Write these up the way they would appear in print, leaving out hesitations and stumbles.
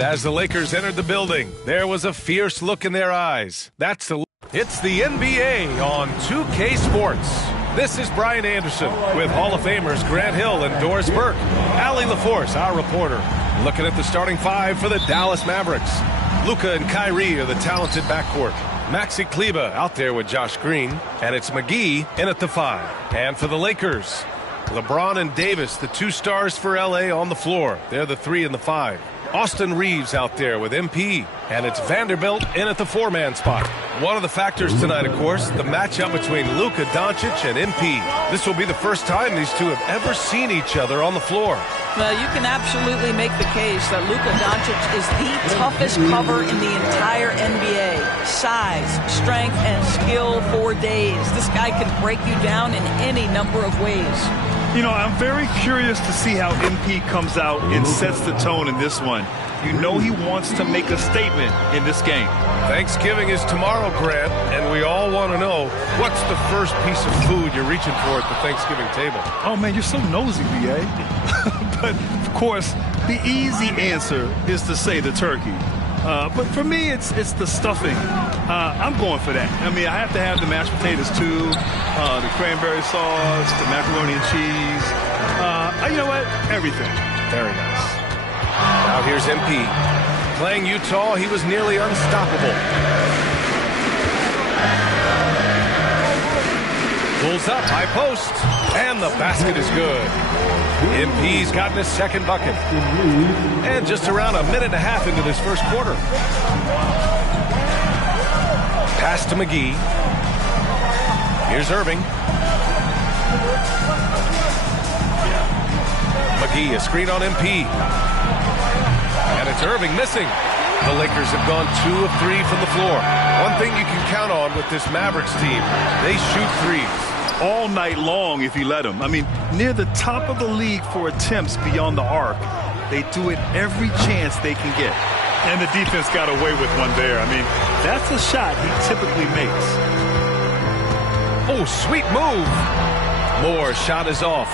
And as the Lakers entered the building, there was a fierce look in their eyes. It's the NBA on 2K Sports. This is Brian Anderson with Hall of Famers Grant Hill and Doris Burke. Allie LaForce, our reporter, looking at the starting five for the Dallas Mavericks. Luka and Kyrie are the talented backcourt. Maxi Kleber out there with Josh Green, and it's McGee in at the 5. And for the Lakers, LeBron and Davis, the 2 stars for LA on the floor. They're the 3 and the 5. Austin Reeves out there with MP, and it's Vanderbilt in at the 4-man spot. One of the factors tonight, of course, the matchup between Luka Doncic and MP. This will be the first time these two have ever seen each other on the floor. Well, you can absolutely make the case that Luka Doncic is the toughest cover in the entire NBA. Size, strength, and skill for days. This guy can break you down in any number of ways. You know, I'm very curious to see how MP comes out and sets the tone in this one. You know he wants to make a statement in this game. Thanksgiving is tomorrow, Grant, and we all want to know, what's the first piece of food you're reaching for at the Thanksgiving table? Oh, man, you're so nosy, B.A. But, of course, the easy answer is to say the turkey. But for me, it's the stuffing. I'm going for that. I mean, I have to have the mashed potatoes, too, the cranberry sauce, the macaroni and cheese. You know what? Everything. Very nice. Now here's MP. Playing Utah, he was nearly unstoppable. Pulls up, high post, and the basket is good. MP's gotten his second bucket. And just around a minute and a half into this first quarter. Pass to McGee. Here's Irving. McGee, a screen on MP. And it's Irving missing. The Lakers have gone 2 of 3 from the floor. One thing you can count on with this Mavericks team, they shoot threes. All night long if you let them. I mean, near the top of the league for attempts beyond the arc. They do it every chance they can get. And the defense got away with one there. I mean, that's a shot he typically makes. Oh, sweet move. Moore's shot is off.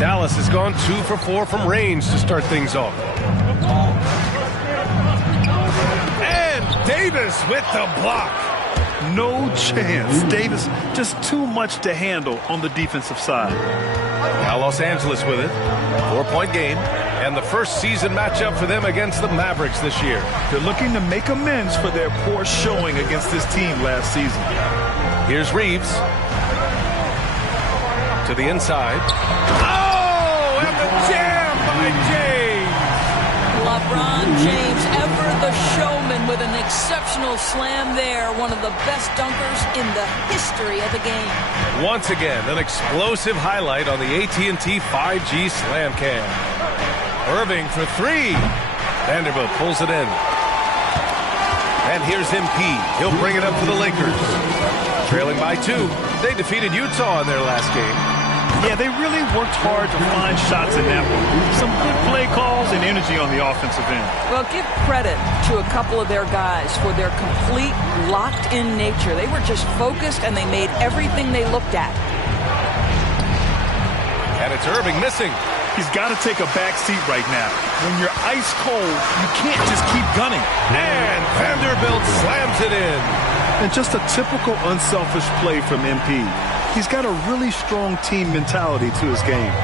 Dallas has gone 2 for 4 from range to start things off. And Davis with the block. No chance. Davis just too much to handle on the defensive side. Now Los Angeles with it. 4-point game. And the first season matchup for them against the Mavericks this year. They're looking to make amends for their poor showing against this team last season. Here's Reeves. To the inside. Oh, and the jam by James. LeBron James, ever the showman, with an exceptional slam there. One of the best dunkers in the history of the game. Once again, an explosive highlight on the AT&T 5G Slam Cam. Irving for 3. Vanderbilt pulls it in. And here's MP. He'll bring it up for the Lakers. Trailing by 2. They defeated Utah in their last game. Yeah, they really worked hard to find shots in that one. Some good play calls and energy on the offensive end. Well, give credit to a couple of their guys for their complete locked-in nature. They were just focused, and they made everything they looked at. And it's Irving missing. He's got to take a back seat right now. When you're ice cold, you can't just keep gunning. And Vanderbilt slams it in. And just a typical unselfish play from MP. He's got a really strong team mentality to his game.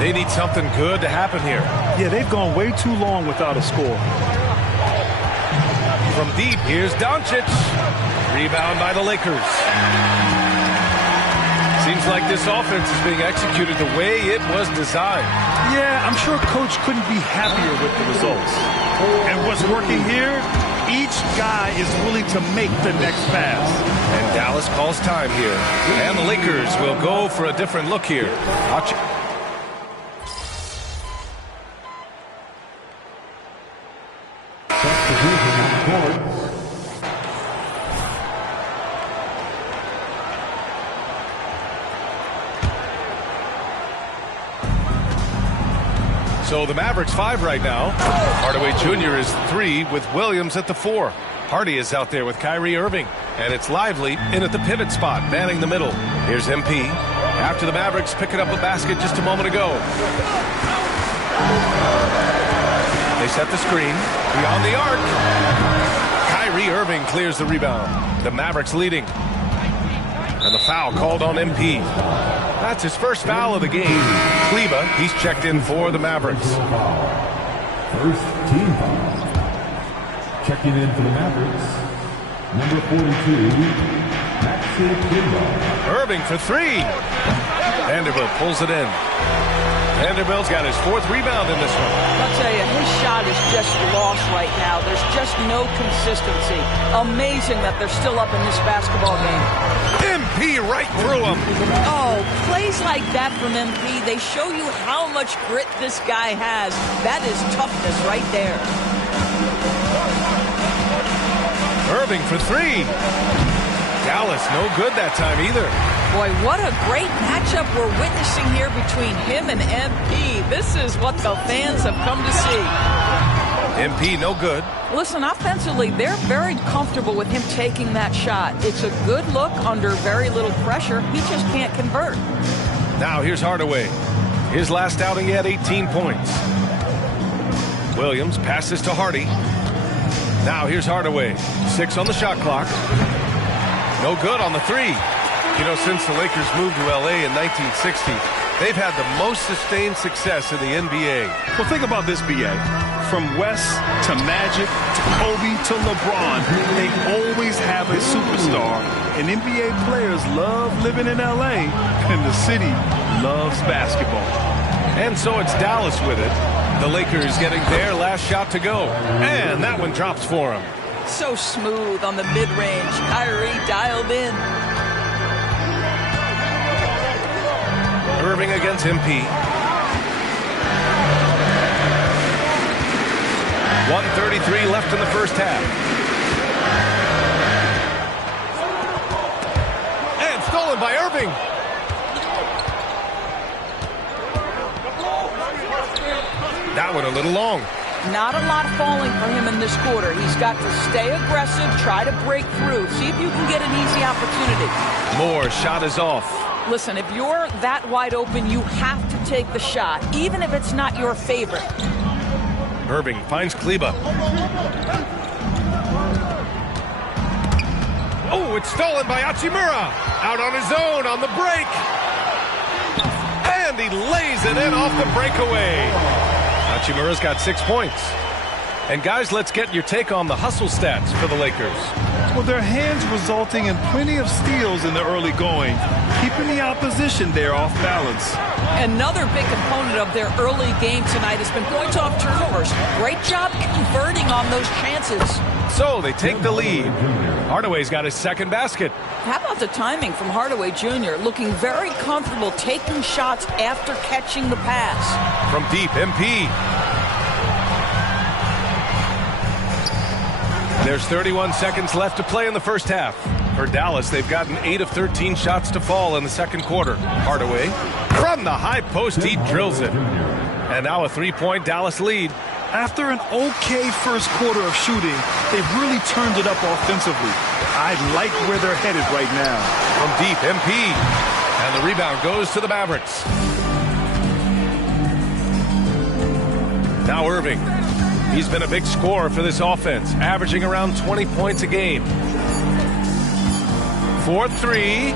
They need something good to happen here. Yeah, they've gone way too long without a score. From deep, here's Doncic. Rebound by the Lakers. Seems like this offense is being executed the way it was designed. Yeah, I'm sure Coach couldn't be happier with the results. And what's working here? Each guy is willing to make the next pass. And Dallas calls time here. And the Lakers will go for a different look here. Watch it. So the Mavericks 5 right now. Hardaway Jr. is 3 with Williams at the 4. Hardy is out there with Kyrie Irving. And it's Lively in at the pivot spot, manning the middle. Here's MP. After the Mavericks picking up a basket just a moment ago. They set the screen. Beyond the arc. Kyrie Irving clears the rebound. The Mavericks leading. And the foul called on MP. That's his first foul of the game. Kleber, he's checked in for the Mavericks. First team foul. Checking in for the Mavericks, number 42, Maxi Kleber. Irving for three. Vanderbilt pulls it in. Vanderbilt's got his fourth rebound in this one. I'll tell you, his shot is just lost right now. There's just no consistency. Amazing that they're still up in this basketball game. MP right through him. Oh, plays like that from MP, they show you how much grit this guy has. That is toughness right there. Irving for three. Dallas no good that time either. Boy, what a great matchup we're witnessing here between him and MP. This is what the fans have come to see. MP no good. Listen, offensively, they're very comfortable with him taking that shot. It's a good look under very little pressure. He just can't convert. Now here's Hardaway. His last outing, he had 18 points. Williams passes to Hardy. Now here's Hardaway. 6 on the shot clock. No good on the three. You know, since the Lakers moved to L.A. in 1960, they've had the most sustained success in the NBA. Well, think about this, B.A. From West to Magic to Kobe to LeBron, they always have a superstar. And NBA players love living in L.A., and the city loves basketball. And so it's Dallas with it. The Lakers getting their last shot to go. And that one drops for him. So smooth on the mid-range. Kyrie dialed in. Irving against MP. 1:33 left in the first half. And stolen by Irving. That one a little long. Not a lot falling for him in this quarter. He's got to stay aggressive, try to break through, see if you can get an easy opportunity. Moore shot is off. Listen, if you're that wide open, you have to take the shot, even if it's not your favorite. Irving finds Kleber. Oh, it's stolen by Hachimura. Out on his own on the break. And he lays it in off the breakaway. Hachimura's got 6 points. And guys, let's get your take on the hustle stats for the Lakers. Well, their hands resulting in plenty of steals in the early going, keeping the opposition there off balance. Another big component of their early game tonight has been points off turnovers. Great job converting on those chances. So they take the lead. Hardaway's got his second basket. How about the timing from Hardaway Jr., looking very comfortable taking shots after catching the pass. From deep, MP. There's 31 seconds left to play in the first half. For Dallas, they've gotten 8 of 13 shots to fall in the second quarter. Hardaway, from the high post, he drills it. And now a 3-point Dallas lead. After an okay first quarter of shooting, they've really turned it up offensively. I like where they're headed right now. From deep, MP. And the rebound goes to the Mavericks. Now Irving. He's been a big scorer for this offense, averaging around 20 points a game. 4-3.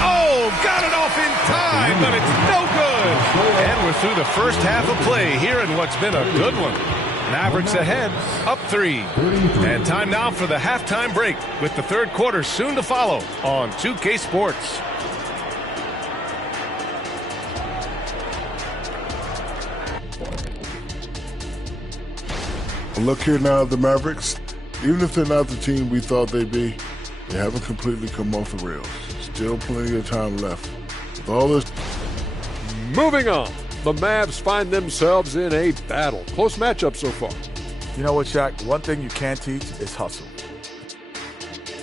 Oh, got it off in time, but it's no good. And we're through the first half of play here in what's been a good one. Mavericks ahead, up 3. And time now for the halftime break, with the third quarter soon to follow on 2K Sports. Look here now, the Mavericks, even if they're not the team we thought they'd be, they haven't completely come off the rails. Still plenty of time left. With all this... Moving on, the Mavs find themselves in a battle. Close matchup so far. You know what, Shaq? One thing you can't teach is hustle.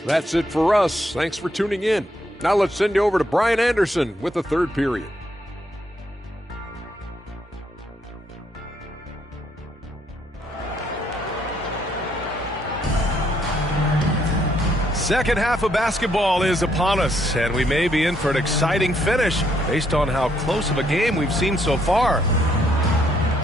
That's it for us. Thanks for tuning in. Now let's send you over to Brian Anderson with the third period. Second half of basketball is upon us, and we may be in for an exciting finish based on how close of a game we've seen so far.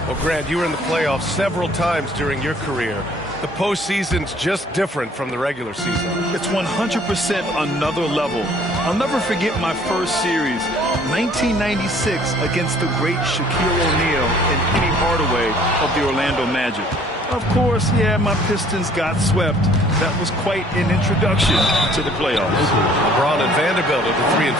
Well, Grant, you were in the playoffs several times during your career. The postseason's just different from the regular season. It's 100% another level. I'll never forget my first series, 1996, against the great Shaquille O'Neal and Penny Hardaway of the Orlando Magic. Of course, yeah, my Pistons got swept. That was quite an introduction to the playoffs. LeBron and Vanderbilt at the 3 and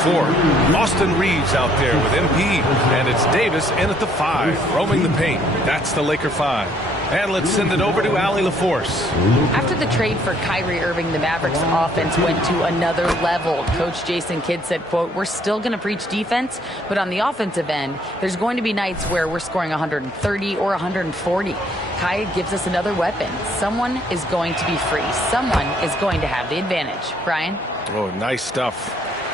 4. Austin Reeves out there with MP. And it's Davis in at the 5, roaming the paint. That's the Laker 5. And let's send it over to Allie LaForce. After the trade for Kyrie Irving, the Mavericks offense went to another level. Coach Jason Kidd said, quote, "We're still going to preach defense, but on the offensive end, there's going to be nights where we're scoring 130 or 140. Kai gives us another weapon. Someone is going to be free. Someone is going to have the advantage." Brian? Oh, nice stuff.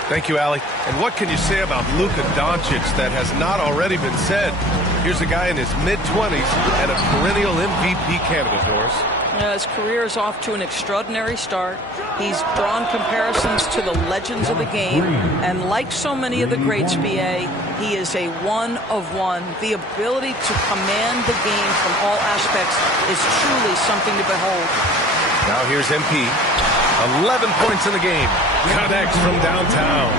Thank you, Allie. And what can you say about Luka Doncic that has not already been said? Here's a guy in his mid-20s and a perennial MVP candidate, Doris. His career is off to an extraordinary start. He's drawn comparisons to the legends of the game. And like so many of the greats, BA, he is a one of one. The ability to command the game from all aspects is truly something to behold. Now here's MP. 11 points in the game. Connects from downtown.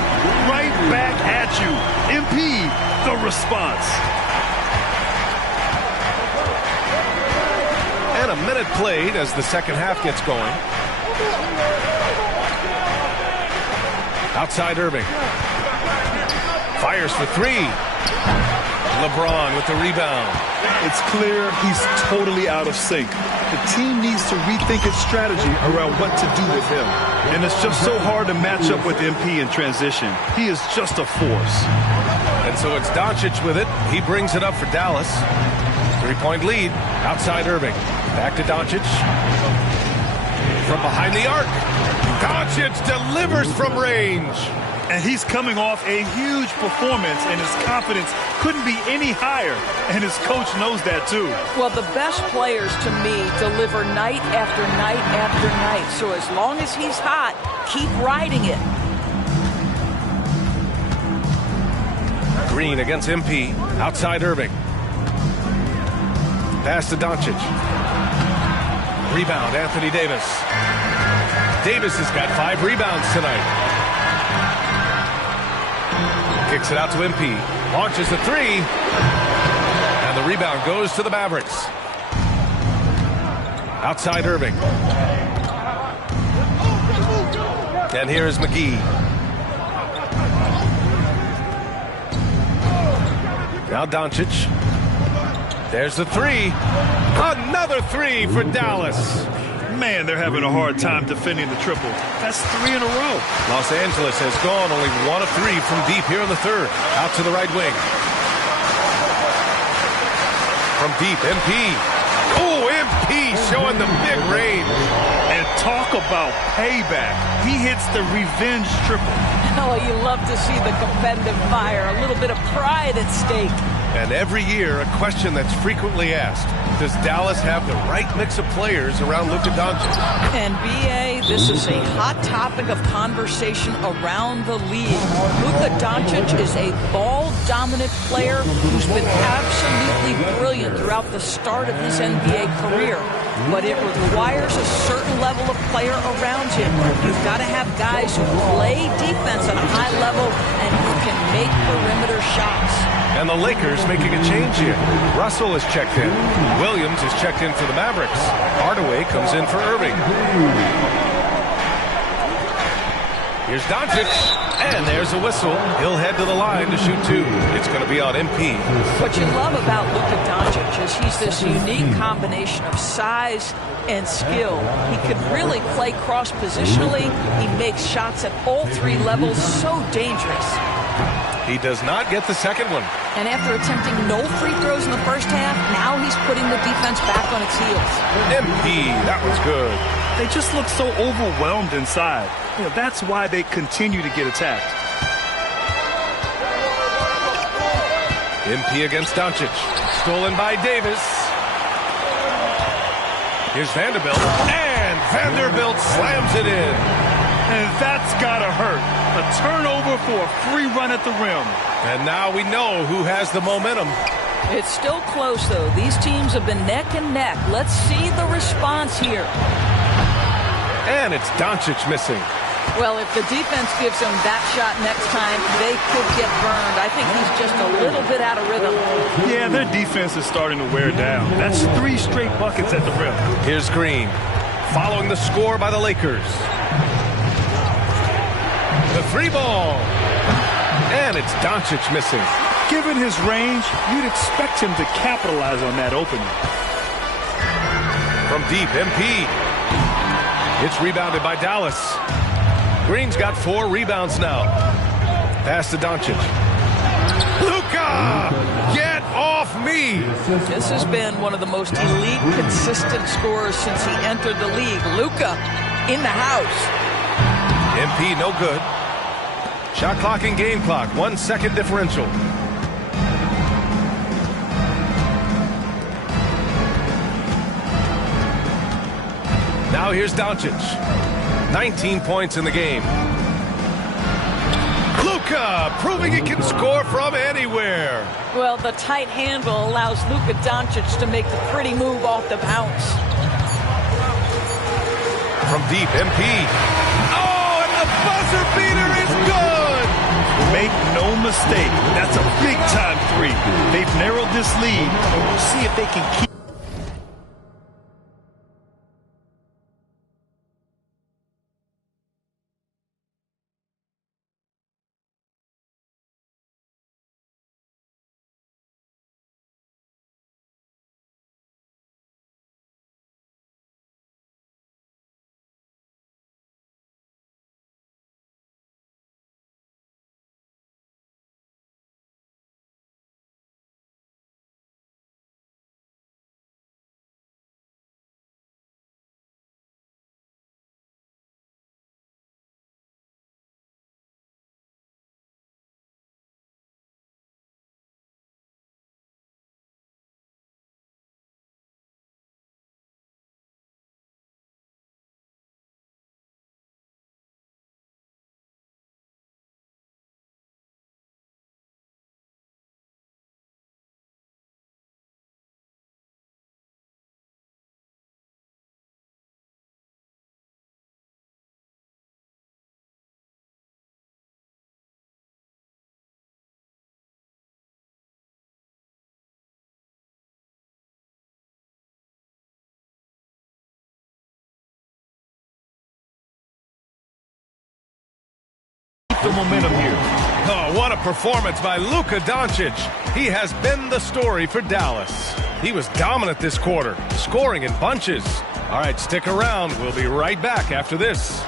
Right back at you. MP, the response. And a minute played as the second half gets going. Outside Irving. Fires for 3. LeBron with the rebound. It's clear he's totally out of sync. The team needs to rethink its strategy around what to do with him. And it's just so hard to match up with MP in transition. He is just a force. And so it's Doncic with it. He brings it up for Dallas. 3-point lead. Outside Irving. Back to Doncic. From behind the arc. Doncic delivers from range. And he's coming off a huge performance, and his confidence couldn't be any higher. And his coach knows that, too. Well, the best players, to me, deliver night after night after night. So as long as he's hot, keep riding it. Green against MP. Outside Irving. Pass to Doncic. Rebound, Anthony Davis. Davis has got 5 rebounds tonight. Kicks it out to MP. Launches the 3. And the rebound goes to the Mavericks. Outside Irving. And here is McGee. Now Doncic. There's the 3. Another 3 for Dallas. Man, they're having a hard time defending the triple. That's 3 in a row. Los Angeles has gone only 1 of 3 from deep here in the third. Out to the right wing. From deep, MP. Oh, MP showing the big range. And talk about payback. He hits the revenge triple. Oh, you love to see the competitive fire. A little bit of pride at stake. And every year, a question that's frequently asked. Does Dallas have the right mix of players around Luka Doncic? And BA, this is a hot topic of conversation around the league. Luka Doncic is a ball-dominant player who's been absolutely brilliant throughout the start of his NBA career. But it requires a certain level of player around him. You've got to have guys who play defense at a high level and who can make perimeter shots. And the Lakers making a change here. Russell is checked in. Williams is checked in for the Mavericks. Hardaway comes in for Irving. Here's Doncic. And there's a whistle. He'll head to the line to shoot 2. It's going to be on MP. What you love about Luka Doncic is he's this unique combination of size and skill. He could really play cross-positionally. He makes shots at all 3 levels. So dangerous. He does not get the second one. And after attempting no free throws in the first half, now he's putting the defense back on its heels. MP, that was good. They just look so overwhelmed inside. You know, that's why they continue to get attacked. MP against Doncic. Stolen by Davis. Here's Vanderbilt. And Vanderbilt slams it in. And that's gotta hurt. A turnover for a free run at the rim. And now we know who has the momentum. It's still close, though. These teams have been neck and neck. Let's see the response here. And it's Doncic missing. Well, if the defense gives him that shot next time, they could get burned. I think he's just a little bit out of rhythm. Yeah, their defense is starting to wear down. That's 3 straight buckets at the rim. Here's Green, following the score by the Lakers. The 3 ball. And it's Doncic missing. Given his range, you'd expect him to capitalize on that opening. From deep, MP. It's rebounded by Dallas. Green's got 4 rebounds now. Pass to Doncic. Luka! Get off me! This has been one of the most elite, consistent scorers since he entered the league. Luka in the house. MP no good. Shot clock and game clock. 1 second differential. Now here's Doncic. 19 points in the game. Luka proving he can score from anywhere. Well, the tight handle allows Luka Doncic to make the pretty move off the bounce. From deep, MP. Oh, and the buzzer beater is good. Make no mistake, that's a big-time 3. They've narrowed this lead, and we'll see if they can keep. The momentum here. Oh, what a performance by Luka Doncic. He has been the story for Dallas. He was dominant this quarter, scoring in bunches. All right, stick around. We'll be right back after this.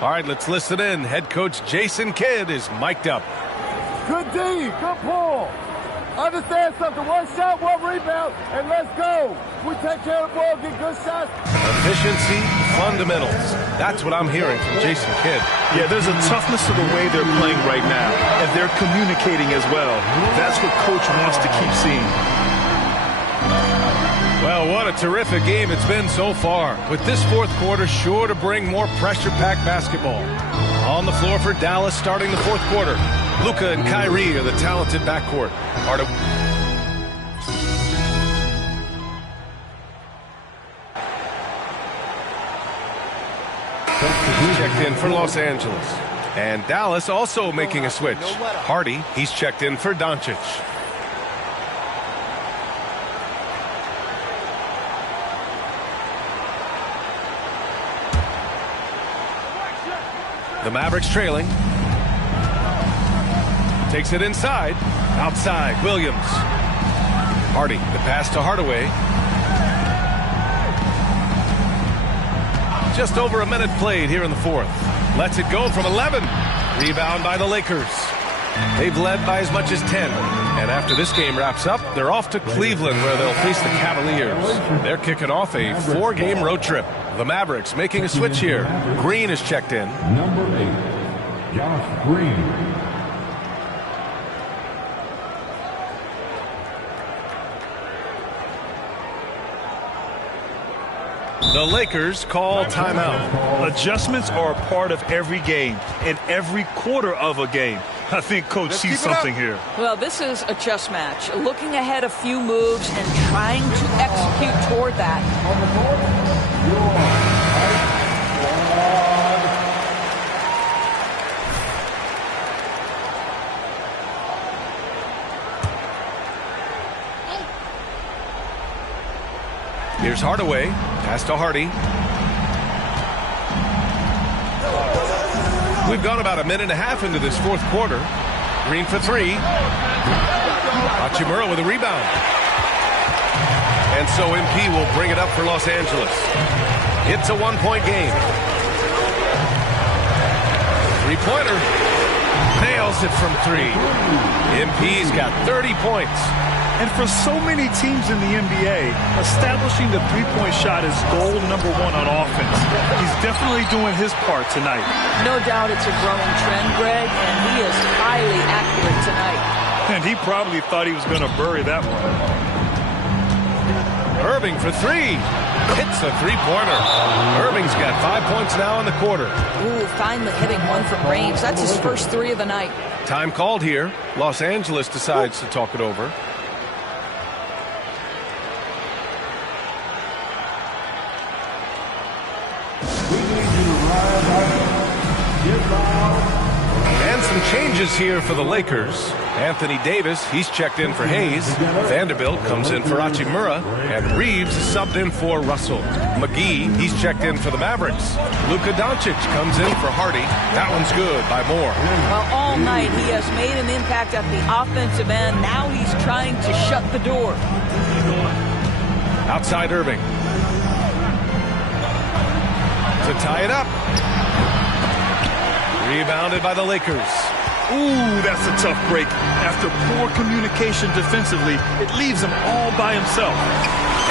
All right, let's listen in. Head coach Jason Kidd is mic'd up. Good D, good pull. Understand something, 1 shot, 1 rebound, and let's go. We take care of the ball, get good shots. Efficiency, fundamentals. That's what I'm hearing from Jason Kidd. Yeah, there's a toughness to the way they're playing right now, and they're communicating as well. That's what coach wants to keep seeing. Well, what a terrific game it's been so far, with this 4th quarter sure to bring more pressure-packed basketball. On the floor for Dallas starting the 4th quarter. Luka and Kyrie are the talented backcourt. Checked in for Los Angeles. And Dallas also making a switch. Hardy, he's checked in for Doncic. The Mavericks trailing. Takes it inside. Outside, Williams. Hardy, the pass to Hardaway. Just over a minute played here in the 4th. Lets it go from 11. Rebound by the Lakers. They've led by as much as 10. And after this game wraps up, they're off to Cleveland where they'll face the Cavaliers. They're kicking off a 4-game road trip. The Mavericks making a switch here. Green is checked in. Number 8, Josh Green. The Lakers call timeout. Adjustments are a part of every game and every quarter of a game. I think Coach sees something here. Well, this is a chess match. Looking ahead a few moves and trying to execute toward that. Here's Hardaway. Pass to Hardy. We've gone about a minute and a half into this fourth quarter. Green for 3. Hachimura with a rebound. And so MP will bring it up for Los Angeles. It's a 1-point game. 3-pointer. Nails it from 3. MP's got 30 points. And for so many teams in the NBA, establishing the three-point shot is goal number 1 on offense. He's definitely doing his part tonight. No doubt it's a growing trend, Greg, and he is highly accurate tonight. And he probably thought he was going to bury that one. Irving for 3. Hits a 3-pointer. Irving's got 5 points now in the quarter. Ooh, finally hitting one from range. That's his first 3 of the night. Time called here. Los Angeles decides to talk it over. And some changes here for the Lakers. Anthony Davis, he's checked in for Hayes. Vanderbilt comes in for Hachimura. And Reeves is subbed in for Russell. McGee, he's checked in for the Mavericks. Luka Doncic comes in for Hardy. That one's good by Moore. Well, all night he has made an impact at the offensive end. Now he's trying to shut the door. Outside Irving. To tie it up. Rebounded by the Lakers. Ooh, that's a tough break. After poor communication defensively, it leaves him all by himself.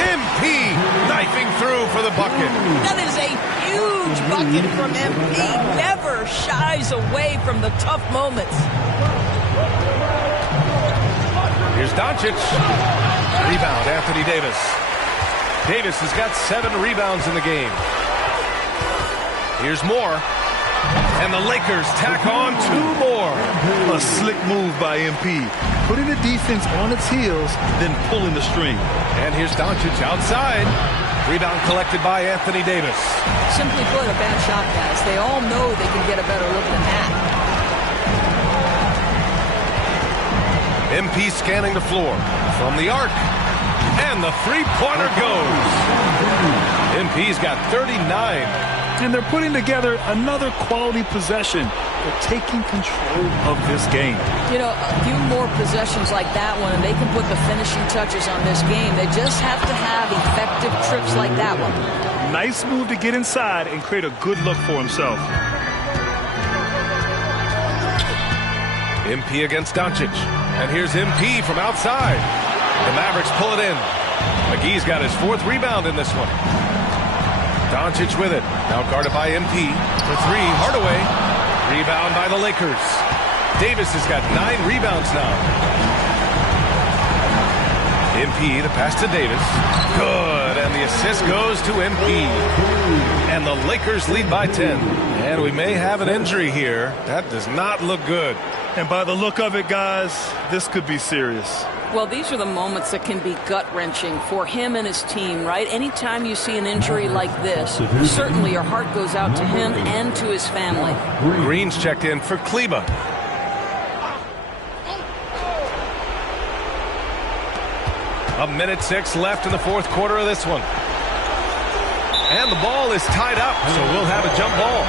MP knifing through for the bucket. That is a huge bucket from MP. Never shies away from the tough moments. Here's Doncic. Rebound, Anthony Davis. Davis has got 7 rebounds in the game. Here's Moore. And the Lakers tack on 2 more. A slick move by MP. Putting the defense on its heels, then pulling the string. And here's Doncic outside. Rebound collected by Anthony Davis. Simply put, a bad shot, guys. They all know they can get a better look than that. MP scanning the floor. From the arc. And the 3-pointer goes. MP's got 39. And they're putting together another quality possession. They're taking control of this game. You know, a few more possessions like that one, and they can put the finishing touches on this game. They just have to have effective trips like that one. Nice move to get inside and create a good look for himself. MP against Doncic. And here's MP from outside. The Mavericks pull it in. McGee's got his 4th rebound in this one. Doncic with it. Now guarded by MP. For 3, Hardaway. Rebound by the Lakers. Davis has got 9 rebounds now. MP, the pass to Davis. Good. And the assist goes to MP. And the Lakers lead by 10. And we may have an injury here. That does not look good. And by the look of it, guys, this could be serious. Well, these are the moments that can be gut-wrenching for him and his team, right? Anytime you see an injury like this, certainly your heart goes out to him and to his family. Green's checked in for Kleba. A minute 6 left in the fourth quarter of this one. And the ball is tied up, so we'll have a jump ball.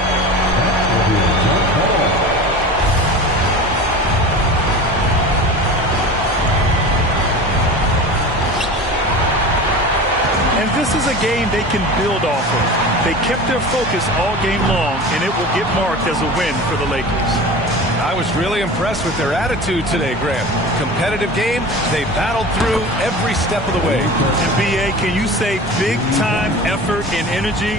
And this is a game they can build off of. They kept their focus all game long, and it will get marked as a win for the Lakers. I was really impressed with their attitude today, Grant. Competitive game, they battled through every step of the way. And B.A., can you say big-time effort and energy?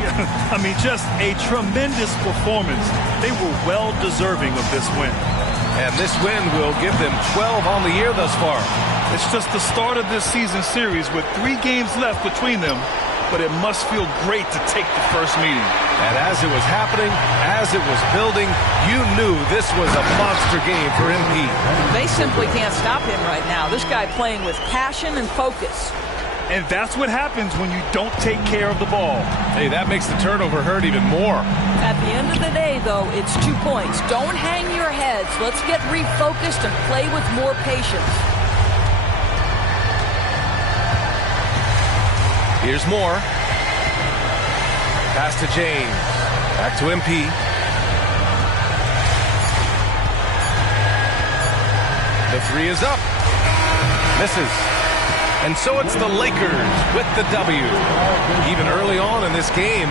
I mean, just a tremendous performance. They were well deserving of this win. And this win will give them 12 on the year thus far. It's just the start of this season series with 3 games left between them, but it must feel great to take the first meeting. And as it was happening, as it was building, you knew this was a monster game for MP. They simply can't stop him right now. This guy playing with passion and focus. And that's what happens when you don't take care of the ball. Hey, that makes the turnover hurt even more. At the end of the day, though, it's 2 points. Don't hang your heads. Let's get refocused and play with more patience. Here's more. Pass to James. Back to MP. The 3 is up. Misses. And so it's the Lakers with the W. Even early on in this game,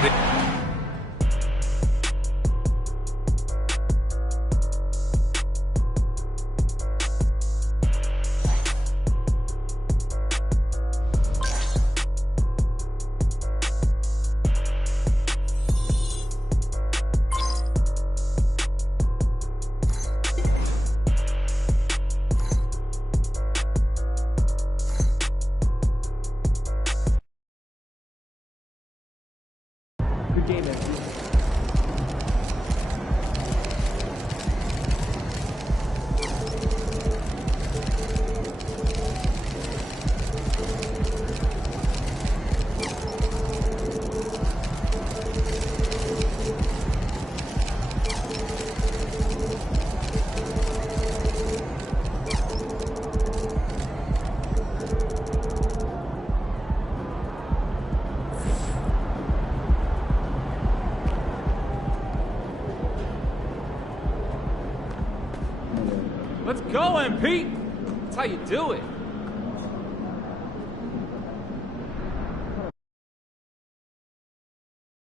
Let's go, MP! That's how you do it.